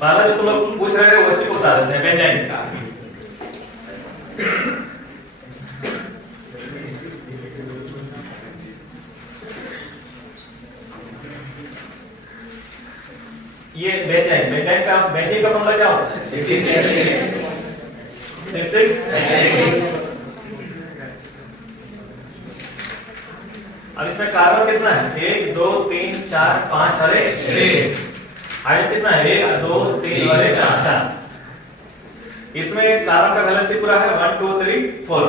पहला जो तुम लोग पूछ रहे हो वैसे को बता देते हैं बेंजाइन का। ये बेंजाइन का फॉर्मूला क्या होता है? C6H6। अब इसमें कार्बन कितना है? 1 2 3 4 5 और 6। हाइड्रोजन कितना है? 1 2 3 और 4। इसमें कार्बन का वैलेंसी पूरा है 1 2 3 4।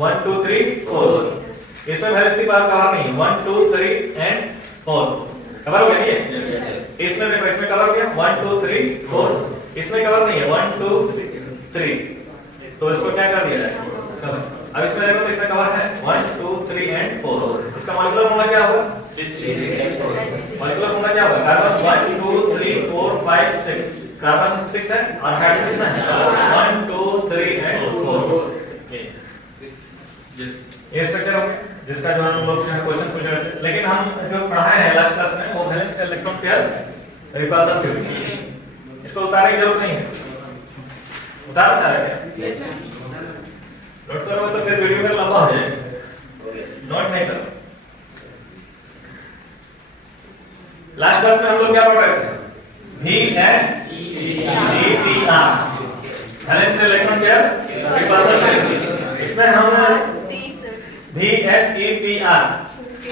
1 2 3 4। इसमें वैलेंसी बार कवर नहीं है 1 2 3 एंड 4। कवर हो गया नहीं है? इसमें देखो इसमें कवर हो गया 1 2 3 4। इसमें कवर नहीं है 1 2 3। तो इसको क्या कर दिया जाए? कवर। अब इसमें देखो तो इसमें कवर है 1 2 3 एंड 4। इसका मॉलिक्यूलर फॉर्मूला क्या होगा? मॉलिक्यूलर फॉर्मूला क्या होगा? कार्बन 1 2 3 4 5 6। कार्बन 6 है और हाइड्रोजन कितना है? 1 2 3 एंड 4। ये स्ट्रक्चर हो गया जिसका जो हम लोग क्वेश्चन पूछ रहे थे। लेकिन हम जो पढ़ाए हैं लास्ट क्लास में वो valence electron pair repulsion theory, इसको उतारने की जरूरत नहीं है। उतारना चाह रहे हैं नोट करो तो फिर वीडियो में लंबा हो जाएगा। नोट नहीं करो। लास्ट क्लास में हम लोग क्या पढ़ रहे थे? VSEPR valence electron pair repulsion theory. इसमें हम VSEPR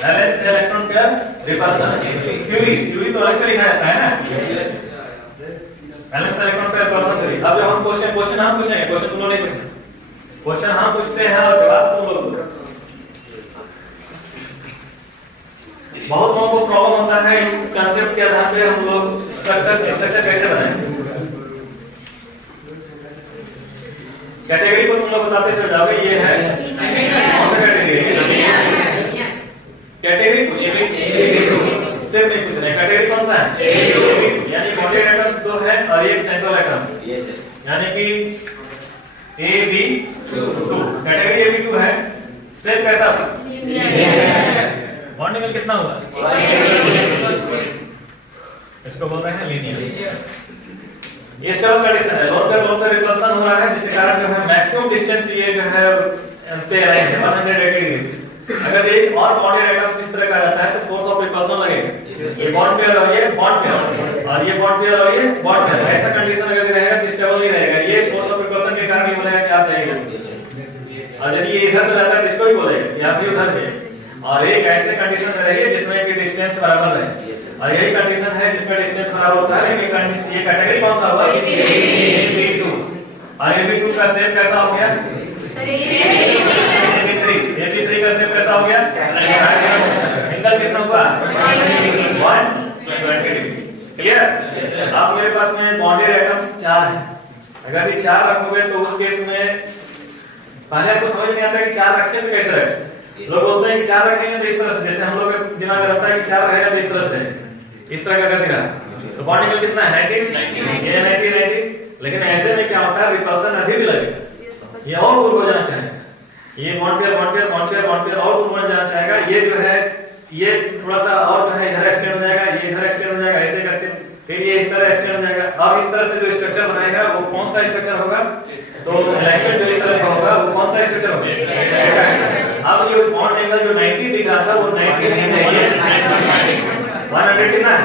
valence electron pair repulsion theory तो अलग से लिखा जाता है ना, valence electron pair repulsion theory. अब जो हम क्वेश्चन हम पूछेंगे, क्वेश्चन तुम लोग नहीं पूछना, क्वेश्चन हम पूछते हैं और जवाब तुम लोग दो। बहुत लोगों को प्रॉब्लम होता है इस कांसेप्ट के आधार पे हम लोग स्ट्रक्चर कैसे बनाएंगे। कैटेगरी को तुम लोग बताते चले जाओगे। ये है कौन सा कैटेगरी है? कैटेगरी पूछिए, सिर्फ नहीं पूछना है। कैटेगरी कौन सा है? यानी बॉन्डेड एटम्स दो है और एक सेंट्रल एटम, यानी कि AB2। कैटेगरी AB2 है। सेल कैसा था? बॉन्डिंग एंगल कितना हुआ? इसको बोल रहे हैं लीनियर। ये स्टेबल कंडीशन है। लोन पे रिपल्सन हो रहा है जिसके कारण जो है मैक्सिमम डिस्टेंस ये जो है पे आए हैं 180 डिग्री। अगर एक और बॉन्डेड एटम्स इस तरह का रहता है तो फोर्स ऑफ रिपल्सन लगेगा। ये बॉन्ड पेयर और ये बॉन्ड पेयर और ये बॉन्ड पेयर और ये बॉन्ड पेयर, ऐसा कंडीशन अगर रहेगा तो स्टेबल नहीं रहेगा। ये फोर्स ऑफ रिपल्सन के कारण ये बोलेगा कि आप जाइए, और यदि ये इधर चला जाता है तो इसको भी बोलेगा कि आप भी उधर जाइए। और एक ऐसे कंडीशन में रहिए जिसमें कि डिस्टेंस बराबर रहे, और यही कंडीशन है जिसमें डिस्टेंस बराबर होता है। लेकिन ये कैटेगरी कौन सा होगा? AB2। और AB2 का शेप कैसा हो गया? AB3 का शेप कैसा हो गया? एंगल कितना हुआ? 120 डिग्री। क्लियर? अब मेरे पास में बॉन्डेड एटम्स 4 हैं। अगर ये 4 रखोगे तो उस केस में पहले आपको समझ नहीं आता कि 4 रखें तो कैसे रखें। लोग बोलते हैं कि 4 रखेंगे तो इस तरह से, जैसे हम लोग के दिमाग में रहता है कि 4 रहेगा तो इस तरह से, इस तरह का कर दिया तो बॉन्ड एंगल कितना है? 90। ये 90। लेकिन ऐसे में क्या होता है? रिपल्सन अधिक लगेगा। ये और दूर हो जाना चाहिए। ये बॉन्ड पेयर और दूर हो जाना चाहेगा। ये जो है ये थोड़ा सा और जो है इधर एक्सटेंड हो जाएगा, ये इधर एक्सटेंड हो जाएगा, ऐसे करके फिर ये इस तरह एक्सटेंड हो जाएगा। अब इस तरह से जो स्ट्रक्चर बनाएगा वो कौन सा स्ट्रक्चर होगा? तो इलेक्ट्रिक जो इस तरह का होगा वो कौन सा स्ट्रक्चर होगा? अब ये बॉन्ड एंगल जो 90 दिख रहा था वो 90 नहीं है, ये 100 कितना है?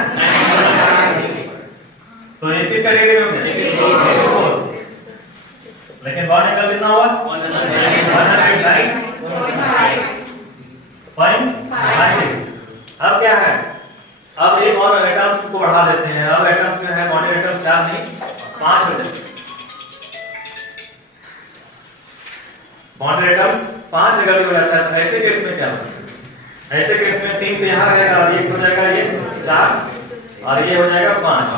तो ये किस कैटेगरी में होगा? लेकिन बॉन्ड एंगल कितना हुआ? 109.5। अब क्या है? अब एक और एटम्स को बढ़ा देते हैं। अब एटम्स जो है बॉन्डेड एटम्स 4 नहीं 5 हो जाते। बॉन्डेड एटम्स 5 अगर हो जाता है तो ऐसे केस में क्या होगा? ऐसे केस में 3 तो यहाँ रहेगा और ये हो जाएगा ये 4 और ये हो जाएगा 5।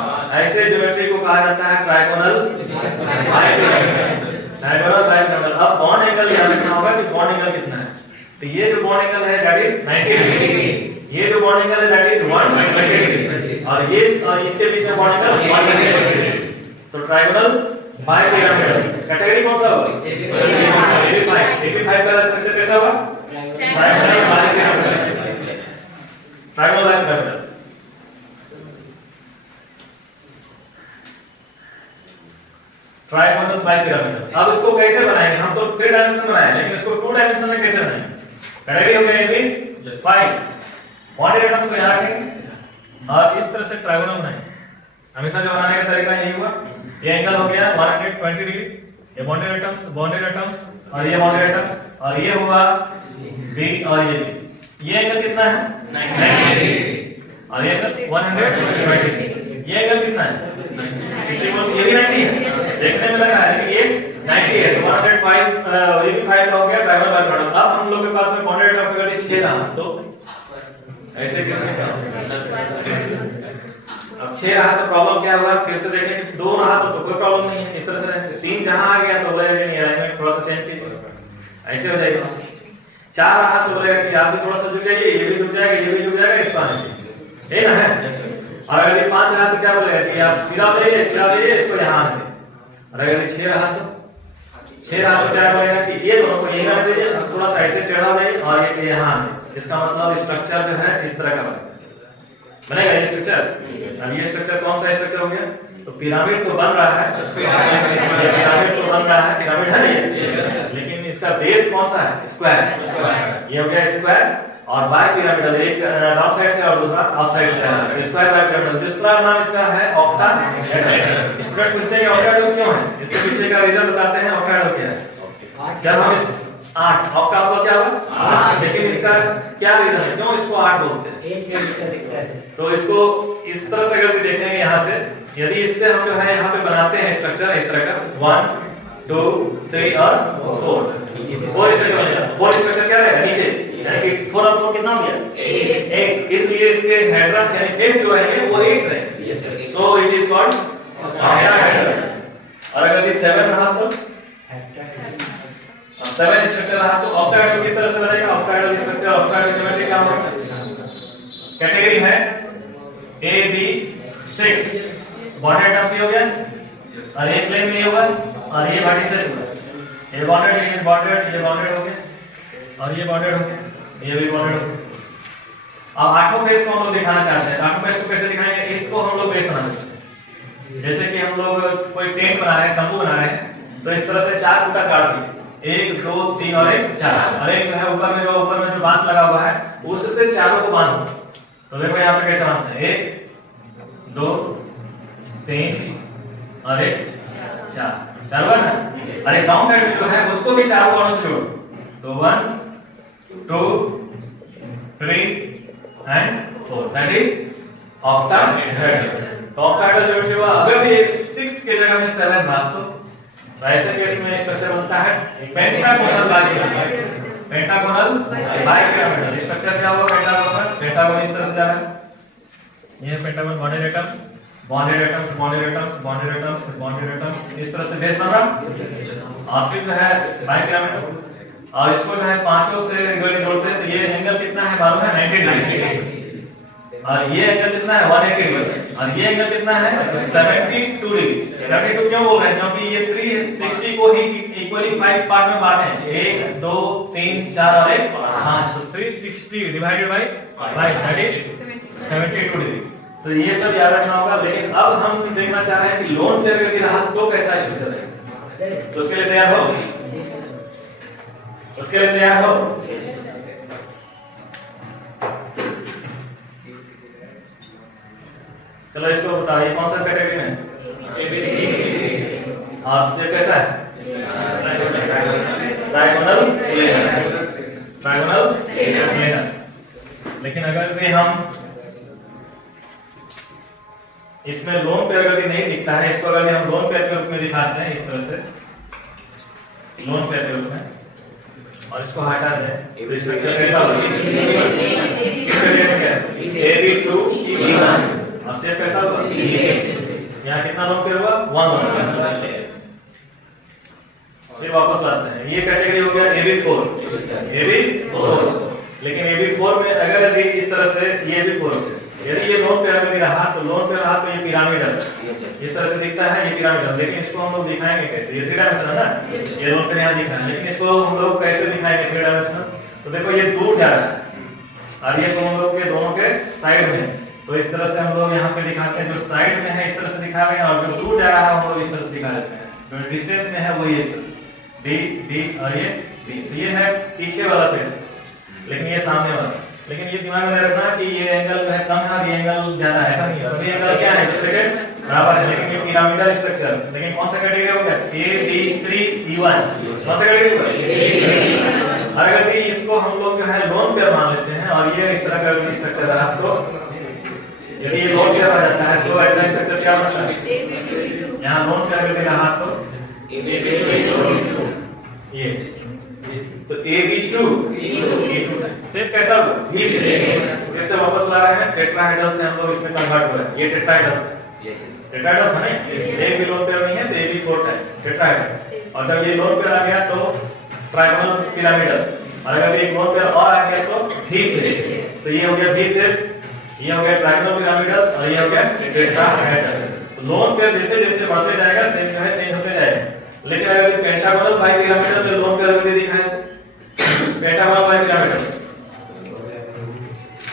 ऐसे ज्योमेट्री को कहा जाता है ट्राइगोनल बाइपिरामिडल। अब बॉन्ड एंगल याद रखना होगा कि बॉन्ड एंगल कितना है। तो ये जो बॉन्ड एंगल है दैट इज 90 डिग्री, ये जो बॉन्ड एंगल है दैट इज 120 डिग्री, और ये और इसके बीच में बॉन्ड एंगल 120 डिग्री। तो ट्राइगोनल बाइपिरामिडल कैटेगरी कौन सा होगा? AB5 का स्ट्रक्चर कैसा होगा? Trigonal bipyramidal. Trigonal bipyramidal. अब इसको कैसे बनाएंगे? हम तो 3 डायमेंशन बनाए, लेकिन इसको 2 डायमेंशन में कैसे बनाएंगे? कैटेगरी हो गया ये 5 बॉन्डेड एटम्स को यहां रखेंगे और इस तरह से ट्राइगोनल बनाएंगे। हमेशा जो बनाने का तरीका यही हुआ। ये एंगल हो गया 120 डिग्री, ये बॉन्डेड एटम्स और ये बॉन्डेड एटम्स, और ये हुआ बी और ये बी। ये एंगल कितना है? 90 डिग्री, और ये एंगल 120 डिग्री। ये एंगल कितना है? किसी को ये भी 90 है, देखने में लग रहा है लेकिन ये 90 है। तो 105 ये भी 5 का हो गया ट्राइगोनल बाइपिरामिडल। अब हम लोग के पास में बॉन्डेड एटम्स अगर 6 रहा तो ऐसे किसमें क्या? अब 6 रहा तो प्रॉब्लम क्या होगा? फिर से देखें कि 2 रहा तो कोई प्रॉब्लम नहीं है, इस तरह से 3 जहां आ गया तो बोलेगा नहीं अलाइनमेंट थोड़ा सा चेंज कीजिए, ऐसे हो जाएगा। 4 रहा तो बोलेगा कि आप भी थोड़ा सा झुक जाइए, ये भी झुक जाएगा, ये भी झुक जाएगा, इसको आने है ना है। और अगर ये 5 रहा तो क्या बोलेगा कि आप सीधा हो जाइए, इसको यहां आने दीजिए। और अगर 6 रहा तो 6 रहा तो क्या बोलेगा कि ये दोनों को यहीं आने दीजिए, थोड़ा सा ऐसे टेढ़ा हो जाइए और ये यहां आने। इसका मतलब स्ट्रक्चर जो है इस तरह का बनेगा ये स्ट्रक्चर। अब ये स्ट्रक्चर कौन सा स्ट्रक्चर हो गया? तो पिरामिड तो बन रहा है, पिरामिड तो बन रहा है, पिरामिड है ये, लेकिन इसका बेस कौन सा है? स्क्वायर। ये हो गया स्क्वायर और बाय पिरामिडल, एक डाउन साइड से और दूसरा अप साइड से। स्क्वायर बाय पिरामिडल, दूसरा नाम इसका है ऑक्टाहेड्रल। स्टूडेंट पूछते हैं कि ऑक्टाहेड्रल क्यों है? इसके पीछे का रीजन बताते हैं। ऑक्टाहेड्रल क्या है? जब हम इस 8 ऑक्टा मतलब क्या हुआ? 8, लेकिन इसका क्या रीजन है क्यों इसको 8 बोलते हैं? तो इसको इस तरह से अगर देखेंगे यहाँ से, यदि इससे हम जो है यहाँ पे बनाते हैं स्ट्रक्चर इस तरह का 1 2 3 और 4 स्ट्रक्चर क्या रहेगा नीचे, यानी कि 4 और 4 कितना हो गया? 8। इसलिए इसके हेड्रस यानी फेस जो रहेंगे वो 8 रहेंगे। So it is called octahedral. और अगर ये 7 रहा तो 7 स्ट्रक्चर रहा तो ऑक्टाहेड्रल किस तरह से बनेगा? ऑक्टाहेड्रल स्ट्रक्चर, ऑक्टाहेड्रल ज्योमेट्री क्या होगा? कैटेगरी है A B 6 बॉन्डेड एटम्स हो गया, और ये प्लेन में होगा और ये वर्टिसेस होगा। ये बॉन्डेड हो गया और ये बॉन्डेड हो गया, ये भी बॉन्डेड हो गया। अब आठों फेस को हम लोग दिखाना चाहते हैं। आठों फेस को कैसे दिखाएंगे? इसको हम लोग बेस बनाना चाहते हैं। जैसे कि हम लोग कोई टेंट बना रहे हैं, तंबू बना रहे हैं, तो इस तरह से 4 टुकड़ा काट दिए, 1 2 3 और 1 4, और एक है ऊपर में जो बांस लगा हुआ है उससे चारों को बांधो। तो देखो यहाँ पे कैसे बांधते हैं? 1 2 3 और 1 4, चार ना। और एक डाउन साइड में जो है उसको भी 4 कोनों से जोड़ो। तो 1 2 3 एंड 4, दैट इज ऑक्टाहेड्रल। तो ऑक्टाहेड्रल ज्योमेट्री हुआ। अगर ये 6 के जगह में 7 था तो ऐसे केस में स्ट्रक्चर बनता है pentagonal bipyramidal. Pentagonal bipyramidal structure क्या हुआ? पेंटागोन इस तरह से जा रहा है। ये पेंटागोन बॉन्डेड एटम्स इस तरह से बेस बन रहा। और फिर जो है बाइपिरामिडल, और इसको जो है पांचों से रेगुलरली जोड़ते हैं। तो ये एंगल कितना है मालूम है? 90 डिग्री, और ये एंगल कितना है? 180 डिग्री, और ये एंगल कितना है? 72 डिग्री। 72 क्यों बोल रहे हैं? क्योंकि ये 360 को ही इक्वली 5 पार्ट में बांटे हैं, 1 2 3 4 और 1 5। तो 360 divided by 5 that is 72 degree. तो ये सब याद रखना होगा। लेकिन अब हम देखना चाह रहे हैं कि लोन पे अगर गिरा तो कैसा स्ट्रक्चर है। तो उसके लिए तैयार हो? उसके लिए तैयार हो? चलो इसको बताओ, ये कौन सा कैटेगरी में है? और शेप कैसा है? Trigonal planar. लेकिन अगर हम इसमें लोन पे अगर नहीं दिखता है, इसको अगर हम लोन पे के रूप में दिखाते हैं इस तरह से, लोन पे के रूप में, और इसको हटा दें, स्ट्रक्चर कैसा होगा? AB2 E1, और शेप कैसा होगा? यहाँ कितना लोन पे होगा? 1 फिर वापस लाते हैं। ये कैटेगरी हो गया AB4। लेकिन AB4 में अगर इस तरह से ये AB4, यदि ये लोन पिरामिड रहा तो ये पिरामिडल इस तरह से दिखता है, ये पिरामिडल। लेकिन इसको हम लोग दिखाएंगे कैसे? ये 3 डायमेंशनल है ना, ये लोन पे यहाँ दिख रहा है, लेकिन इसको हम लोग कैसे दिखाएंगे 3 डायमेंशनल? तो देखो ये दूर जा रहा है और ये दोनों के साइड में, तो इस तरह से हम लोग यहाँ पे दिखाते हैं। जो साइड में है इस तरह से दिखा रहे हैं, और जो दूर जा रहा है हम लोग इस तरह से दिखा देते हैं। जो डिस्टेंस में है वो ये डी डी और ये है पीछे वाला फेस, लेकिन ये सामने वाला। लेकिन ये दिमाग में रखना कि ये एंगल जो है कम है और ये एंगल ज्यादा है, ऐसा नहीं है। सभी एंगल क्या है दूसरे के बराबर है, लेकिन ये पिरामिडल स्ट्रक्चर। लेकिन कौन सा कैटेगरी हो गया? AB3E1। कौन सा कैटेगरी होगा? अगर इसको हम लोग जो है लोन पेयर मान लेते हैं और ये इस तरह का स्ट्रक्चर रहा, तो यदि ये लोन पेयर आ जाता है तो ऐसा स्ट्रक्चर क्या बनता है? यहाँ लोन पेयर करके रहा तो ये तो AB2 शेप कैसा होगा? B से इससे वापस ला रहे हैं टेट्राहेड्रल से हम लोग इसमें कन्वर्ट हो रहे हैं। ये टेट्राहेड्रल है ना, एक भी लोन पेयर नहीं है तो AB4 है टेट्राहेड्रल। और जब ये लोन पेयर आ गया तो ट्रायंगल पिरामिडल, और अगर एक लोन पेयर और आ गया तो B से, तो ये हो गया B से, ये हो गया ट्रायंगल पिरामिडल और ये हो गया टेट्राहेड्रल। तो लोन पेयर जैसे जैसे बढ़ते जाएगा सेम जो है चेंज होते जाएगा। लेकिन अगर पेंटागोनल बाइपिरामिडल में लोन पेयर भी दिखाए, पेंटागोनल बाइपिरामिडल,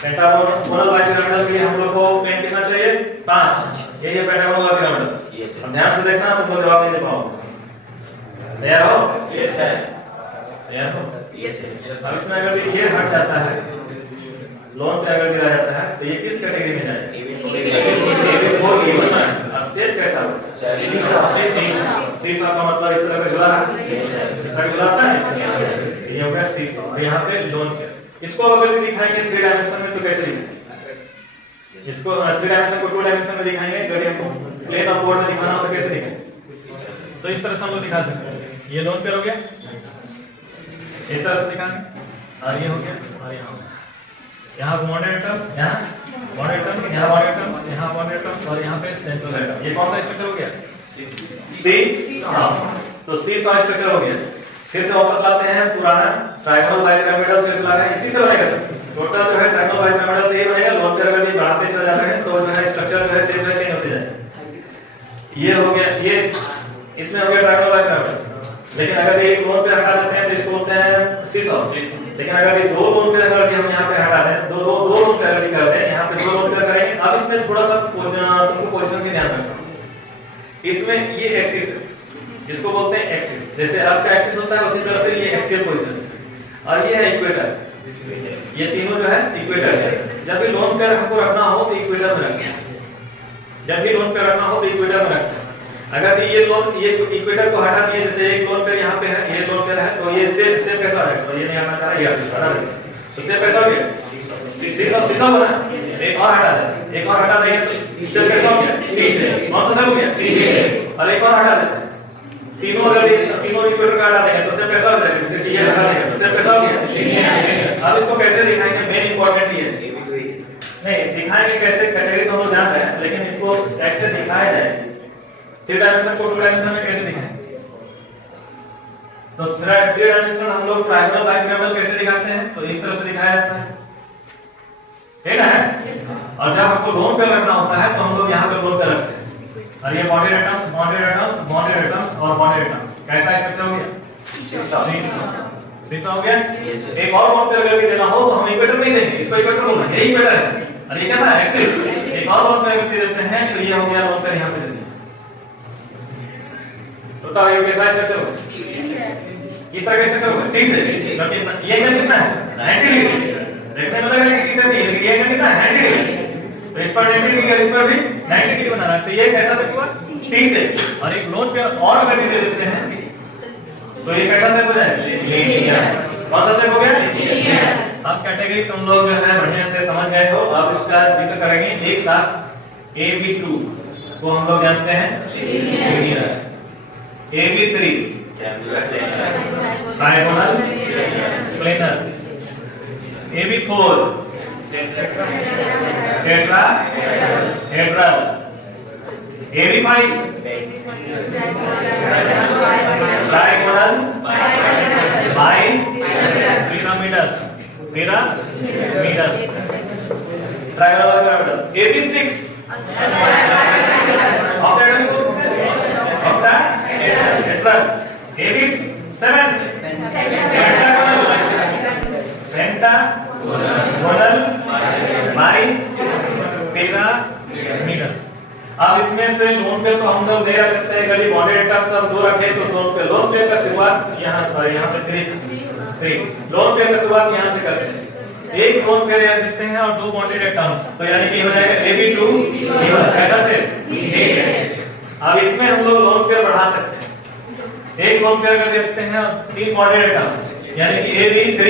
पेंटागोनल बाइपिरामिडल के लिए हम लोग को पेन कितना चाहिए? 5। ये पेंटागोनल बाइपिरामिडल। अब ध्यान से देखना, तुम लोग जवाब नहीं दे पाओगे। तैयार हो? Yes sir. तैयार हो? यस। अब इसमें अगर ये हट जाता है, लोन पे अगर गिरा जाता है तो ये किस कैटेगरी में जाएगा? AB4 की होता है। अब शेप कैसा होगा? सीसा का मतलब इस तरह का जुड़ा है, इस तरह जुड़ाता है, ये हो गया सीसा। और यहाँ पे लोन पे इसको अगर भी दिखाएंगे 3 डायमेंशन में तो कैसे दिखाएंगे? इसको 3 डायमेंशन को 2 डायमेंशन में दिखाएंगे। अगर हमको प्लेन ऑफ बोर्ड में दिखाना हो तो कैसे दिखाएंगे? तो इस तरह से हम लोग दिखा सकते हैं। ये लोन पे हो गया, इस तरह से दिखाएंगे, और ये हो गया, और यहाँ हो गया। यहाँ बॉन्डेड एटम्स, यहाँ बॉन्डेड एटम्स, यहाँ बॉन्डेड एटम्स, यहाँ बॉन्डेड एटम्स, और यहाँ पे सेंट्रल एटम। ये कौन सा स्ट्रक्चर हो गया? सी। तो सी का स्ट्रक्चर हो गया। फिर से वापस लाते हैं पुराना ट्रायंगल बाइपिरामिडल, फिर से ला रहे हैं, इसी से बनेगा सर। टोटल जो है ट्रायंगल बाइपिरामिडल से ही बनेगा। लोन पे अगर ये बढ़ाते चले जाते हैं तो जो है स्ट्रक्चर जो है सेम चेंज होते जाएगा। ये हो गया, ये इसमें हो गया ट्रायंगल बाइपिरामिडल। लेकिन अगर ये लोन पे हटा देते हैं तो इसको बोलते हैं सीसॉ। लेकिन अगर ये 2 लोन पे अगर हम यहाँ पे हटा दें, दो लोन पे अगर कर दें, यहाँ पे 2 लोन पे करेंगे। अब इसमें थोड़ा सा तुमको पोजीशन की ध्यान रखना। इसमें ये एक्सिस है, जिसको बोलते हैं एक्सिस। जैसे आपका एक्सिस होता है उसी तरह से ये एक्सियल पोजीशन है, और ये है इक्वेटर। ये तीनों जो है इक्वेटर है। जब भी लोन पेयर हमको रखना हो तो इक्वेटर में रखना है। जब भी लोन पेयर रखना हो तो इक्वेटर में रखना है। अगर ये इक्वेटर को हटा दिए, जैसे एक लोन पेयर यहाँ पे है, ये लोन पेयर है, तो ये सेम कैसा रहेगा? ये नहीं आना चाह रहा, ये हटा देंगे तो सेम कैसा हो गया? सीसा बना। एक और हटा दें, एक और हटा देंगे तो सेम कैसा हो गया? कौन सा हो गया? और एक और हटा देते हैं। तीनों अगर तीनों इक्वेटर का हटा देंगे तो सेम कैसा हो जाएगा? जैसे ये हटा देंगे तो सेम कैसा हो गया? अब इसको कैसे दिखाएंगे? मेन इंपॉर्टेंट ये नहीं दिखाएंगे कैसे, कैटेगरी तो हम लोग जानते हैं, लेकिन इसको कैसे दिखाया जाए? 3 डायमेंशन को 2 डायमेंशन में कैसे दिखाएं? तो 3 डायमेंशन हम लोग ट्रायंगल बाइपिरामिडल कैसे दिखाते हैं? तो इस तरह से दिखाया जाता है, ठीक है? और जब आपको लोन पे रखना होता है तो हम लोग यहाँ पे लोन पे रखते हैं। और ये bonded atoms, bonded atoms, bonded atoms और बॉन्डेड एटम्स। कैसा स्ट्रक्चर हो गया? सीसा हो गया। एक और लोन पे अगर भी देना हो तो हम इक्वेटर नहीं देंगे, इसको इक्वेटर बोलना है, यही इक्वेटर है। और ये क्या था? एक्सिस। एक और लोन पे अगर भी देते हैं तो ये हो गया लोन पे, यहाँ पे देते हैं। तो तब ये कैसा स्ट्रक्चर होगा? इस तरह का स्ट्रक्चर होगा। ठीक है, ये एंगल कितना है? 90 डिग्री। देखने में लग रहा है कि किससे नहीं है, ये एंगल कितना है? 90 डिग्री। तो इस पर 90 डिग्री और इस पर भी 90 डिग्री बनाना है। तो ये कैसा से हुआ? T से। और एक लोन पे और अगर दे देते हैं तो ये कैसा शेप हो जाएगा? लीनियर। कौन सा शेप हो गया? लीनियर। अब कैटेगरी तुम लोग जो है बढ़िया से समझ गए हो। अब इसका जिक्र करेंगे एक साथ। AB2 को हम लोग जानते हैं linear. AB3 triangular planar. AB4 tetrahedral. AB5 triangular bipyramidal. Pyramidal triangular. AB6 octagonal। AB7 pentagonal bipyramidal. अब इसमें से लोन पे तो हम लोग नहीं रख सकते हैं, यदि बॉन्डेड एटम्स हम दो रखे तो लोन पे का शुरुआत यहाँ सॉरी यहाँ पे 3 लोन पे का शुरुआत यहाँ से करते हैं। एक लोन पे याद रखते हैं और दो बॉन्डेड एटम्स, तो यानी कि हो जाएगा AB2 B1 ऐसा से। अब इसमें हम लोग लोन पे बढ़ा सकते हैं, एक लोन पे अगर देखते हैं और 3 बॉन्डेड एटम्स यानी कि AB3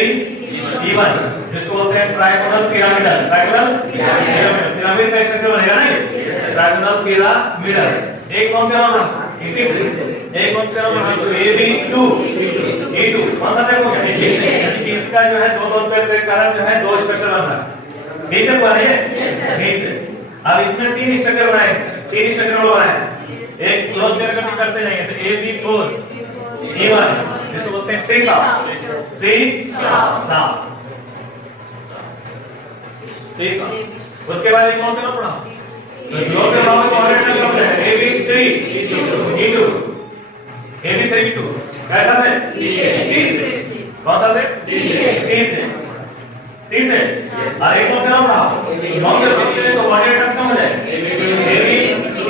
B1 जिसको बोलते हैं ट्राइगोनल पिरामिडल। पिरामिड का स्ट्रक्चर बनेगा ना ये ट्राइगोनल पिरामिडल। एक लोन पे होगा इसी से एक लोन पे होगा तो AB2 E2 कौन सा सेट हो गया? यानी कि इसका जो है दो लोन पे के कारण जो है दो स्ट्रक्चर बन रहा है। बी से बने बी से। अब इसमें 3 स्ट्रक्चर बनाए, 3 स्ट्रक्चर बनाए, एक लोन पे करते जाएंगे तो AB4 E1 जिसको बोलते हैं सीसा उसके बाद एक कौन सा पढ़ा तो लोन पे नाम कौन है AB3 E2 कैसा से 30 कौन सा से 30 है और एक लोन पे नाम पढ़ा लोन पे बनते तो बॉन्डेड एटम्स कम हो जाए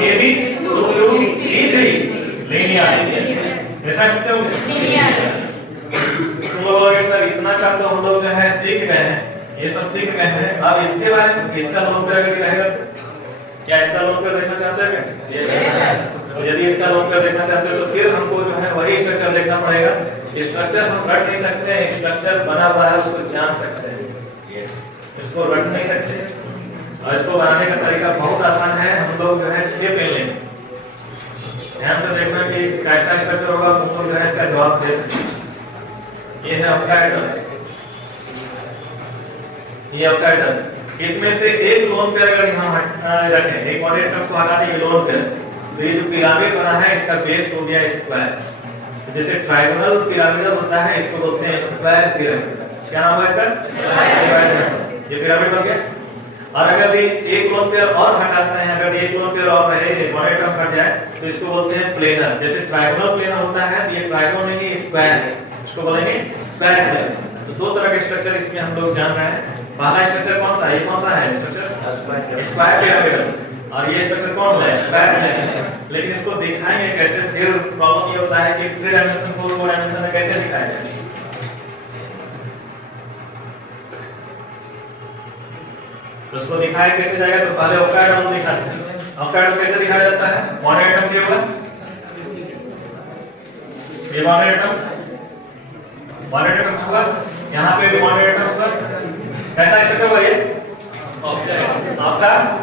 AB2 E3 लीनियर ऐसा स्ट्रक्चर हो गया। तुम लोगों के सर इतना का तो हम लोग जो है सीख गए हैं, ये सब सीख गए हैं। अब इसके बारे में इसका लोन पे अगर रहेगा क्या इसका लोन पे देखना चाहते हैं क्या? तो यदि इसका लोन पे देखना चाहते हो तो फिर हमको जो है वही स्ट्रक्चर देखना पड़ेगा। स्ट्रक्चर हम रट नहीं सकते हैं, स्ट्रक्चर बना हुआ है उसको जान सकते हैं, इसको रट नहीं सकते। और इसको बनाने का तरीका बहुत आसान है, हम लोग जो है 6 पेन लेंगे, ध्यान से देखना कि कैसा स्ट्रक्चर होगा, तुम लोग जो है इसका जवाब दे सकते हैं। ये है आपका एटम, ये आपका एटम। इसमें से एक लोन पेयर अगर यहाँ रखें, एक बॉन्डेड एटम्स को हटा देंगे लोन पेयर, तो ये जो पिरामिड बना है इसका बेस हो गया स्क्वायर। तो जैसे ट्रायंगल पिरामिड होता है इसको बोलते हैं स्क्वायर पिरामिड। क्या नाम है इसका? स्क्वायर। ये पिरामिड बन गया। और अगर ये एक लोन पेयर और हटाते हैं, अगर एक लोन पेयर और रहे बॉन्डेड एटम्स हट जाए तो इसको बोलते हैं प्लेनर। जैसे ट्रायंगल प्लेनर होता है तो ये ट्रायंगल नहीं स्क्वायर है, इसको बोलेंगे स्क्वायर। तो दो तरह के स्ट्रक्चर इसमें हम लोग जान रहे हैं। पहला स्ट्रक्चर कौन सा है? ये कौन सा है स्ट्रक्चर? Square pyramid. और ये स्ट्रक्चर कौन है? Square pyramid. लेकिन इसको दिखाएंगे कैसे? फिर प्रॉब्लम ये होता है कि 3 डायमेंशन 4 डायमेंशन में कैसे दिखाएंगे? तो उसको दिखाया कैसे जाएगा? तो पहले ऑक्टाहेड्रॉन दिखाते हैं। ऑक्टाहेड्रॉन कैसे दिखाया जाता है? बॉन्डेड एटम्स ये होगा, ये बॉन्डेड एटम्स होगा, यहाँ पे भी बॉन्डेड एटम्स होगा। कैसा स्ट्रक्चर होगा ये? ऑक्टाहेड्रॉन।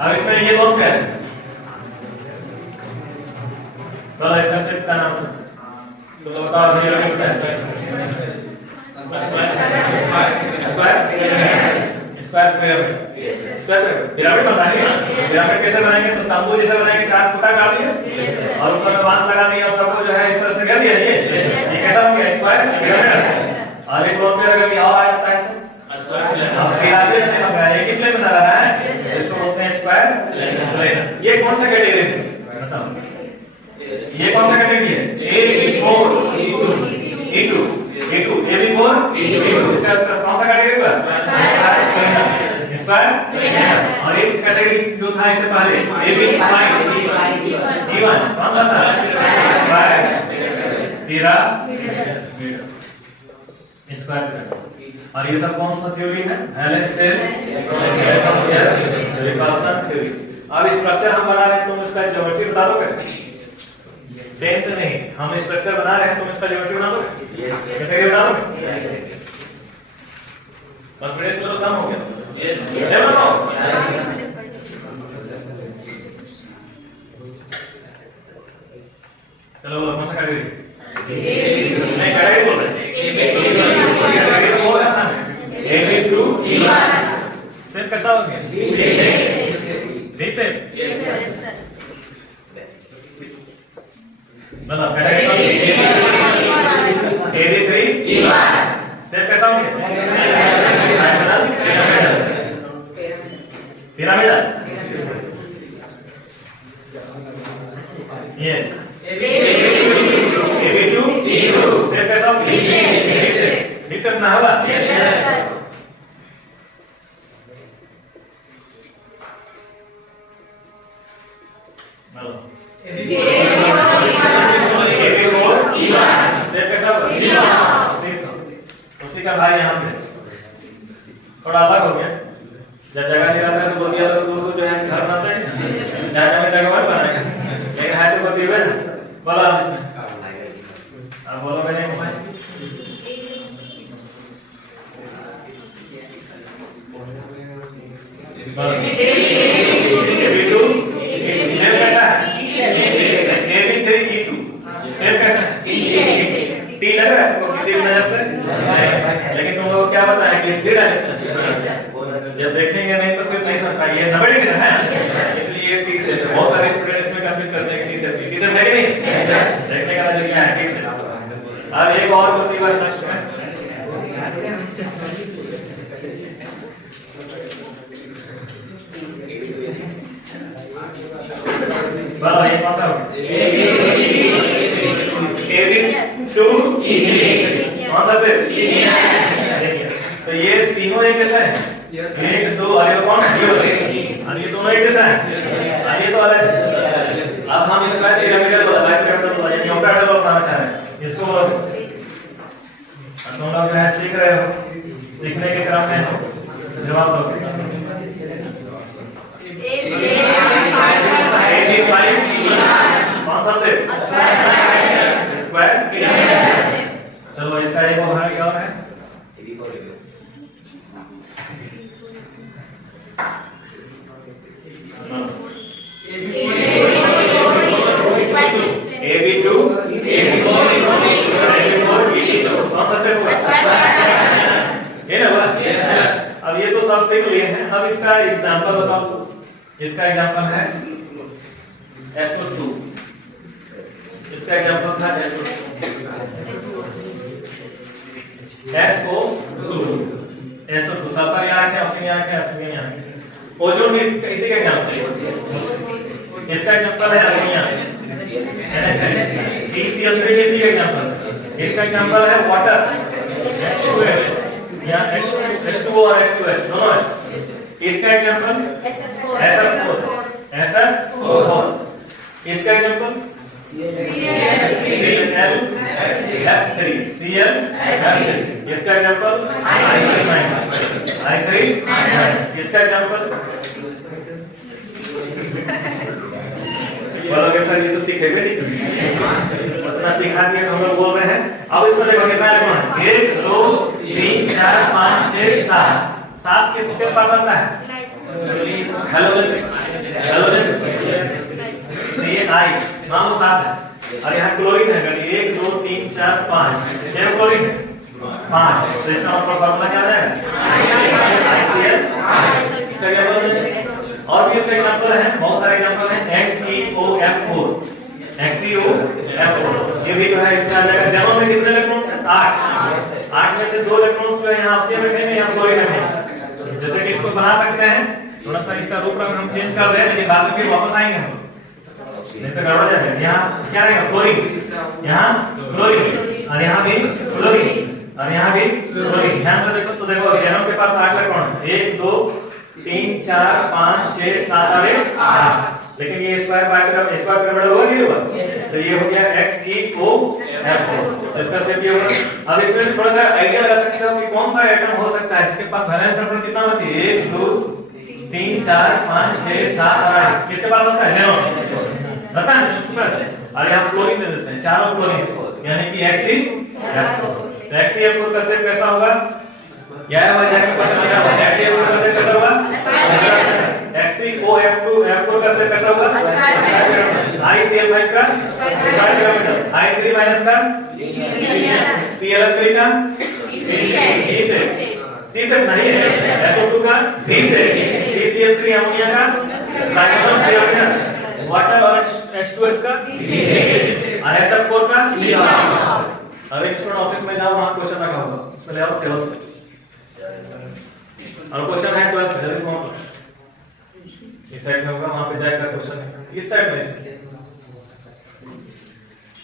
अब इसमें ये लोन क्या है? तो इसका सेट का नाम तो बताओ ये लोग क्या है? स्क्वायर पिरामिड बनाएंगे। पिरामिड कैसे बनाएंगे? तो तंबू जैसे बनाएंगे, 4 फुटा काट दिए और ऊपर में बांस लगा दिए और सबको जो है इस तरह से कर दिया। ये कैसा हो गया? Square pyramid. और इस लोन पे अगर ये और आ जाता है तो स्क्वायर प्लेन। अब पिरामिड में हम एक ही प्लेन बना रहा है, इसको बोलते हैं स्क्वायर प्लेन। ये कौन सा कैटेगरी है बताओ? ये कौन सा कैटेगरी है? AB4 E2 AB4 E2 इसका कौन सा कैटेगरी हुआ? Square plane. और एक कैटेगरी जो था इससे पहले AB5 E1 कौन सा था? Square pyramid. स्क्वायर। और ये सब कौन सा थ्योरी है? Valence repulsion theory. अब स्ट्रक्चर हम बना रहे हैं, तुम इसका ज्योमेट्री बता दोगे? पेन से नहीं, हम स्ट्रक्चर बना रहे हैं, तुम इसका ज्योमेट्री बना दोगे? कैटेगरी बना दोगे? कॉन्फिडेंस लेवल कम हो गया? Yes level no. चलो कौन सा कैटेगरी? नहीं कैटेगरी बोल रहे हैं। बहुत आसान है। AB2 E1 सेम कैसा हो गया? D same. मतलब AB3 E1 सेम कैसा हो गया? Pyramidal. Yes. AB2 E2 same कैसा हो गया? डी सेम ना होगा? टी लग रहा है तुमको किसी भी नजर से नहीं, लेकिन तुम लोग क्या बताएं कि 3 डायरेक्शन जब देखेंगे नहीं तो फिर नहीं समझ पाएंगे। ये 90 डिग्री है इसलिए टी से बहुत सारे स्टूडेंट इसमें कंफ्यूज करते हैं कि टी से है कि नहीं, देखने का नजरिया है टी से। अब एक और होती है नेक्स्ट में बड़ा ये कौन सा AB2 कौन सा से तो ये तीनों एक जैसा है, 1 2 और ये कौन और ये दोनों एक जैसा है, ये तो अलग है। अब हम इसका पिरामिडल यानी ऑक्टाहेड्रल बनाना चाह रहे हैं इसको। तुम लोग जो है सीख रहे हो, सीखने के क्रम में हो जवाब दो। कौन सा से स्क्वायर। चलो इसका एक उदाहरण क्या है, AB2 कौन सा से ये ना बोला। अब ये तो सब सीख लिए हैं, अब इसका एग्जांपल बताओ। इसका एग्जांपल है SO2, इसका एग्जांपल था SO2 सल्फर यहाँ है, ऑक्सीजन यहाँ है, ऑक्सीजन यहाँ है। ओजोन भी इसी का एग्जांपल है, इसका एग्जांपल है अमोनिया, TCl3 इसी का एग्जांपल। इसका एग्जांपल है वाटर H2S या H2O और H2S दोनों है। इसका एग्जांपल SF4 इसका एग्जांपल ClF3 इसका एग्जांपल I3 इसका एग्जांपल। बोलोगे सर ये तो सीखेंगे नहीं, उतना सिखा दिया हम लोग बोल रहे हैं। अब इसमें देखो कितना है, 1 2 3 4 5 6 7 किसके पास आता है, हेलोजन तो ये I मान लो 7 है और यहाँ क्लोरीन है 1 2 3 4 5 क्या क्लोरीन है 5, तो इसका मतलब फॉर्मूला क्या है ICl। इसका क्या और भी इसका एग्जांपल है, बहुत सारे एग्जांपल हैं XeOF4 ये भी जो है इसका जगह जमा में कितने इलेक्ट्रॉन्स हैं 8 में से 2 इलेक्ट्रॉन्स जो है यहाँ ऑक्सीजन में हैं या क्लोरीन में। जैसे कि इसको बना सकते हैं, थोड़ा सा इसका रूपरेखा हम चेंज कर रहे हैं लेकिन बाद में फिर वापस आएंगे हम, नहीं तो गड़बड़ जाएगा। यहाँ क्या रहेगा क्लोरीन, यहाँ क्लोरीन और यहाँ भी क्लोरीन और यहाँ भी क्लोरीन। ध्यान से देखो तो देखो जेनोम के पास 8 इलेक्ट्रॉन 1 2 3 4 5 6 7 8, लेकिन ये स्क्वायर पिरामिड होगा नहीं होगा, तो ये हो गया XeOF4 इसका शेप ये होगा। अब इसमें थोड़ा सा आइडिया लगा सकते हो कि कौन सा एटम हो सकता है जिसके पास वैलेंस नंबर कितना बचे 1 2 3 4 5 6 7 8 किसके पास होता है नेरोन रहता है। और यहाँ फ्लोरीन दे देते हैं, चारों फ्लोरीन यानी कि XeF4। तो XeF4 का शेप कैसा होगा, यह हमारे जाके पता लगा होगा। XeF4 का शेप कैसा होगा, XeOF4 का शेप कैसा होगा, ICl5 का स्क्वायर पिरामिड, I3 माइनस का ClF3 का T से नहीं है, SO2 का V से, TCl3 अमोनिया का ट्राइगोनल पिरामिड, वाटर और H2S का और SF4 का C। अब एक स्टूडेंट ऑफिस में जाओ, वहां क्वेश्चन रखा होगा, उसमें ले आओ टेबल से और क्वेश्चन है 12 जल्दी से वहां इस साइड में होगा, वहां पे जाएगा क्वेश्चन है इस साइड में।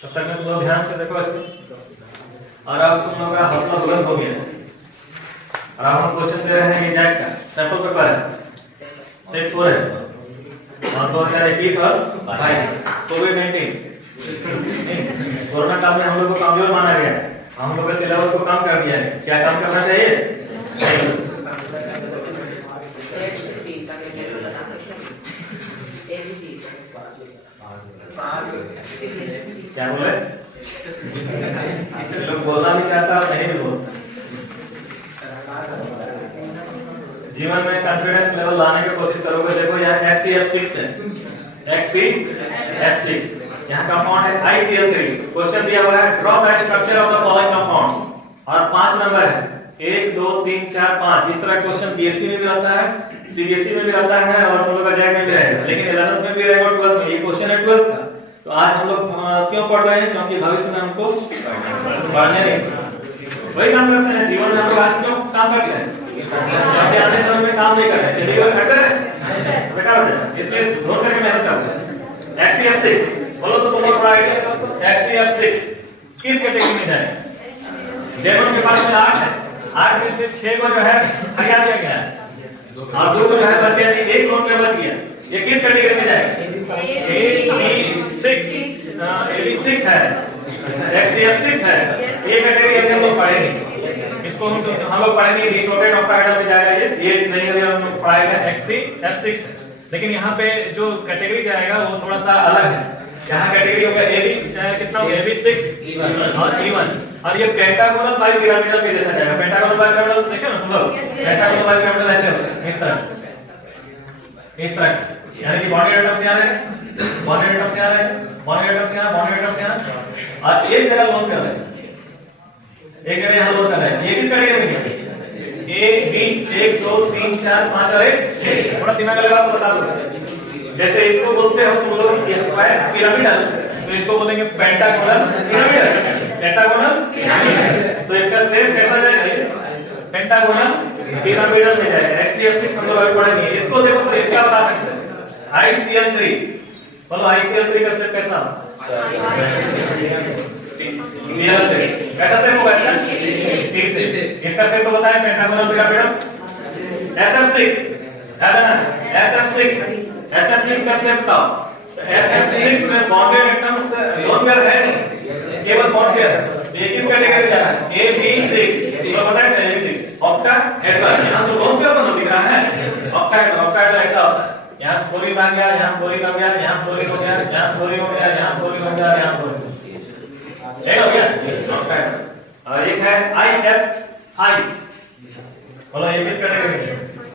तब तक में तुम लोग ध्यान से देखो इसको। और अब तुम लोग का हौसला बुलंद हो गया और अब हम क्वेश्चन दे रहे हैं, ये जैक का सैंपल पेपर है, सेट 4 है और 2021 और 22 कोविड-19 कोरोना काल में हम लोग को कमजोर माना गया, हम लोग के सिलेबस को कम कर दिया है। क्या काम करना चाहिए, क्या बोले लोग बोलना भी चाहता और नहीं भी बोलता। जीवन में कॉन्फिडेंस लेवल लाने की कोशिश करोगे। देखो यहाँ XeF6 है, XeF6 यहाँ कंपाउंड है ICl3। क्वेश्चन दिया हुआ है draw the structure of the following compounds और 5 नंबर है 1 2 3 4 5। इस तरह क्वेश्चन बीएससी में भी आता है, सीबीएसई में भी आता है और तुम लोग का जैक में भी रहेगा, लेकिन 11th में भी रहेगा, 12th में। ये क्वेश्चन है 12th का। तो आज हम लोग क्यों पढ़ रहे हैं? क्योंकि भविष्य में हमको पढ़ने नहीं, वही काम करते हैं जीवन में। हम लोग आज क्यों काम कर रहे हैं? क्योंकि आने समय में काम नहीं कर रहे हैं, चलिए वो बेहतर है, बेकार हो जाएगा, इसलिए ढूंढ करके मेहनत करते हैं। HCF6 बोलो तो तुम लोग पढ़ाएंगे। HCF6 किस कैटेगरी में जाएगा? जेनोन के पास में 8 है, 8 में से 6 को जो है हटा दिया गया है और 2 को जो है बच गया, एक नोट में बच गया। ये किस कैटेगरी में जाएगा? AB6 है, HCF6 है। ये कैटेगरी ऐसे हम लोग पढ़ेंगे, इसको हम लोग पढ़ेंगे डिस्टोर्टेड ऑक्टाहेड्रल में जाएगा। ये नहीं अभी हम लोग पढ़ाएंगे HCF6 है। लेकिन यहाँ पे जो कैटेगरी जाएगा वो थोड़ा सा अलग है। यहाँ कैटेगरी होगा AB कितना होगा? AB6 और E1। और ये पेंटागोनल बाइपिरामिडल के जैसा जाएगा। पेंटागोनल बाइपिरामिडल देखे ना तुम लोग? पेंटागोनल बाइपिरामिडल ऐसे होगा, इस तरह यानी कि बॉन्डेड एटम्स यहाँ रहेंगे, बॉन्डेड एटम्स यहाँ रहेंगे, बॉन्डेड एटम्स यहाँ, बॉन्डेड एटम्स यहाँ, और एक जगह लोन कर रहे हैं, एक जगह यहाँ लोन कर रहे हैं। ये किस कैटेगरी में है? A B 1 2 3 4 5 और 1 6। थोड़ा दिमाग लगा तो बता दो। जैसे इसको बोलते हो तुम लोग स्क्वायर पिरामिडल, तो इसको बोलेंगे पेंटागोनल पिरामिडल, पेंटागोनल पिरामिडल। तो इसका शेप कैसा जाएगा? ये पेंटागोनल पिरामिडल में जाएगा। HCF6 हम लोग अभी पढ़ेंगे। इसको देखो तो इसका बता सकते हैं ICl3। बोलो ICl3 का शेप कैसा? कैसा शेप होगा इसका? ठीक से इसका शेप तो बताएं, पेंटागोनल पिरामिडल। SF6 याद है ना? SF6 का शेप था। SF6 में बॉन्डेड एटम्स लोन पेयर है नहीं, केवल बॉन्ड पेयर है। ये किस कैटेगरी में जाना है? AB6। तो बताएं AB6 ऑक्टाहेड्रल। यहाँ तो लोन पेयर तो दिख रहा है, ऑक्टाहेड्रल। ऑक्टाहेड्रल ऐसा होता है, यहाँ फ्लोरीन आ गया, यहाँ फ्लोरीन आ गया, यहाँ फ्लोरीन हो गया, यहाँ फ्लोरीन हो गया, यहाँ फ्लोरीन हो गया, यहाँ फ्लोरीन हो गया। और एक है IF5। बोलो ये किस कैटेगरी में?